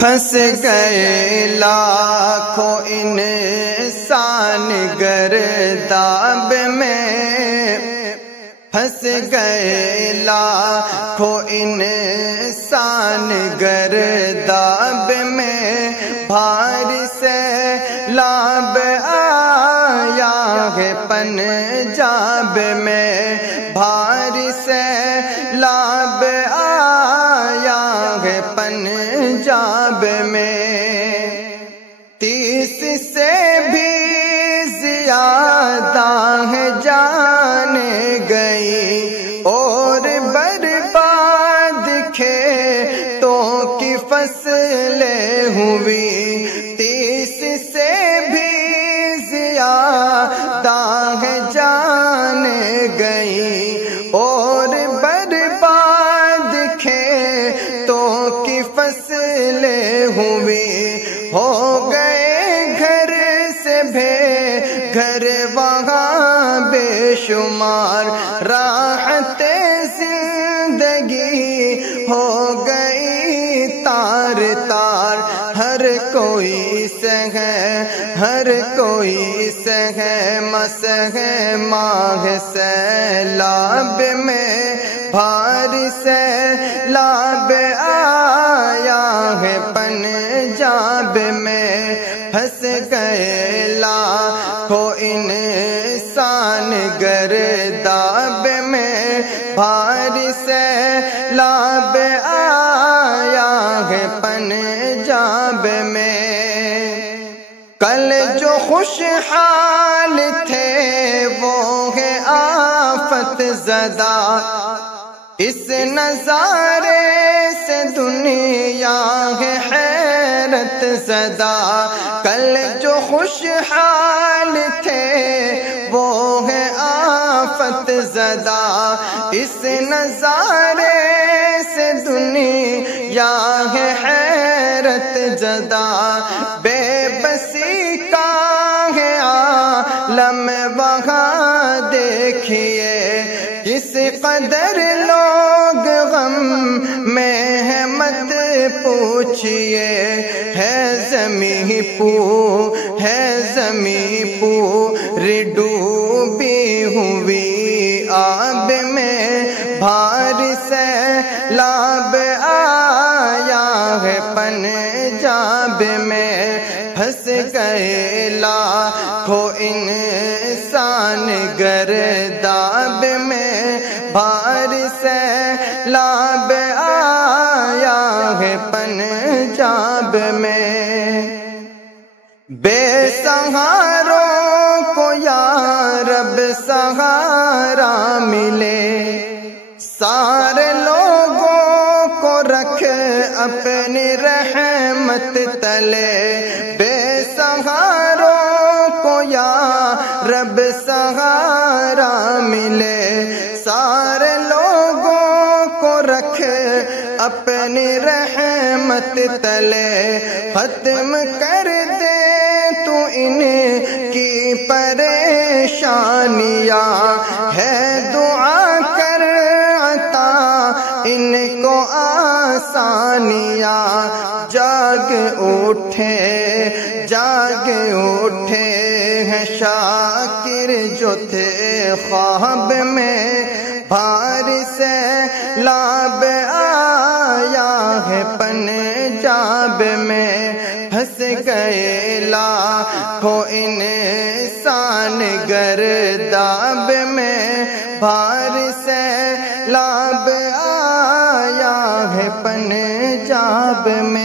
پھنس گئے لاکھوں انسان گرداب میں، پھنس گئے لاکھوں انسان گرداب میں، بھاری سیلاب آیا ہے پنجاب میں، بھاری سیلاب آیا ہے پنجاب میں، 30 سے بھی زیادہ ہے جانیں گئی اور برباد کھیتوں کی فصلیں ہوئی، 30 سے بھی زیادہ ہے جانیں گئی اور برباد کھیتوں کی فصلیں ہوئی، ہو گئے گھر سے بے گھر وہاں بے شمار، راحت زندگی ہو گئی تار تار، ہر کوئی سہے ہر کوئی سہے مسہے ماہ سیلاب میں، بھاری سیلاب آیا ہے پنجاب میں، پھنس گئے لاکھوں انسان گرداب میں، بھاری سیلاب آیا ہے پنجاب میں، کل جو خوشحال تھے وہ ہے آفت زدہ، اس نظارے سے دنیا ہے حیرت زدہ، کل جو خوشحال تھے وہ ہے آفت زدہ، اس نظارے سے دنیا ہے حیرت زدہ، بے بسی کا ہے عالم وہاں دیکھیے، کس قدر لوگ غم میں ہے مت پوچھئے، ہے زمین پوری ڈوبی ہوئی آب میں، بھاری سیلاب آیا ہے پنجاب میں، پھنس گئے لاکھوں انسان گرداب میں، بھاری سیلاب آیا ہے پنجاب میں، بے سہاروں کو یا رب سہارا ملے، سارے لوگوں کو رکھ اپنی رحمت تلے، بے سہاروں کو یا رب سہارا ملے، سارے لوگوں کو رکھ اپنی رحمت تلے، ختم کر دے تو ان کی پریشانیاں، ہے دعا کر عطا ان کو آسانیاں، جاگ اٹھے ہیں شاکر جو تھے خواب میں، بھاری سیلاب آیا ہے پنجاب میں، پھنس گئے لاکھوں انسان گرداب میں، بھاری سیلاب آیا ہے پنجاب میں۔